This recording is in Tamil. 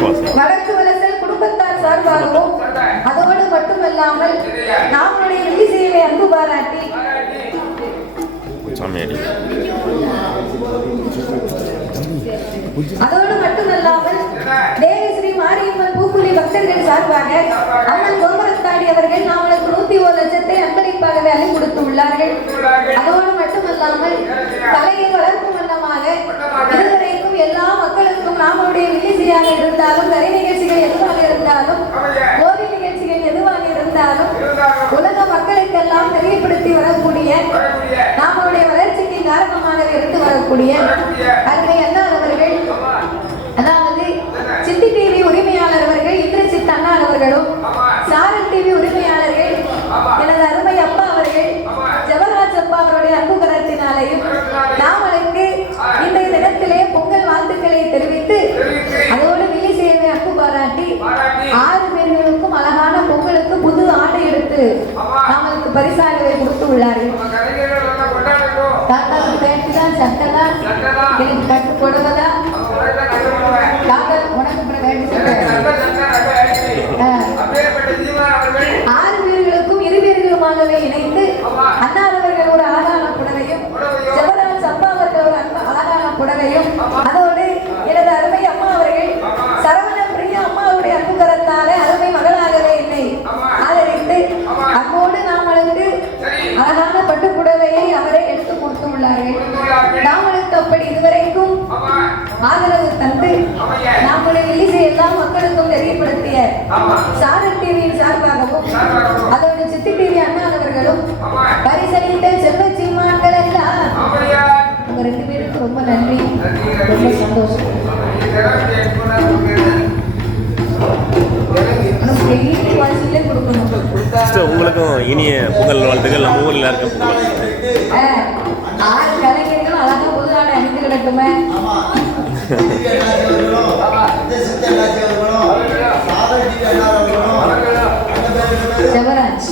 வழக்கு வலசல் குடும்பத்தார் சார்பாகவும் அதோடு மட்டுமல்லாமல் நாமளுடைய வில்லிசையிலே அன்பு பாராட்டி அதோடு மட்டுமல்லாமல் தேவி ஸ்ரீ மாரியம்மன் பூக்குழி பக்தர்கள் சார்பாக அம்மன் கோபுரத்தாடி வளர்ச்சிக்கு காரணமாக இருந்து வரக்கூடிய அருமை அண்ணா அவர்கள். அதாவது சித்தி டிவி உரிமையாளர் அவர்கள் இந்திரஜித் அண்ணா அவர்களும் சாரல் டிவி உரிமையாளர்கள் எனது அருமை அப்பா அவர்கள் ஜவஹராஜ் அப்பா அவருடைய அன்பு கரத்தினாலையும் நாமளுக்கு இன்றைய தினத்திலே பொங்கல் வாழ்த்துக்களை தெரிவித்து அதோடு வில்லி சேவை அன்பு பாராட்டி ஆறு பேர்களுக்கும் அழகான பொங்கலுக்கு புது ஆடை எடுத்து நாமளுக்கு பரிசாகவே கொடுத்து உள்ளார்கள். பேட்டு தான் சட்டை தான் எனக்கு கட்டு புடவை தான் தாத்தா உனக்கு ஆ. ஆறு பேர்களுக்கும் இரு பேர்களுமாகவே இணைந்து அண்ணாதவர்கள் ஒரு அழகான புடவையும் ஜெபராஜ் அப்பா அவர்கள் ஒரு அன்ப- அழகான புடவையும் அதோடு எனது அருமை அம்மா அவர்கள் சரவண பிரியா அம்மாவுடைய அன்பு கரத்தாலே அருமை மகளாகவே இல்லை ஆதரித்து அம்மோடு நாமளுக்கு அழகான பட்டு புடவையை அவரே எடுத்து கொடுத்து உள்ளார்கள் நாமளுக்கு அப்படி இதுவரைக்கும் ஆதரவு தந்து நம்முடைய வில்லிசை எல்லா மக்களுக்கும் தெரியப்படுத்திய சாரல் டிவியின் சார்பாகவும் அதோட சித்தி டிவி அண்ணா அவர்களும் பரிசளித்த செல்வ சீமான்கள் எல்லாம் உங்க ரெண்டு பேருக்கு ரொம்ப நன்றி. ரொம்ப சந்தோஷம். உங்களுக்கும் இனிய பொங்கல் வாழ்த்துக்கள். நம்ம ஊரில் இருக்க பொங்கல் ஆ, ஆறு கலைஞர்களும் அழகா புது ஆடை அணிந்து கிடக்குமே. ஜெபராஜ்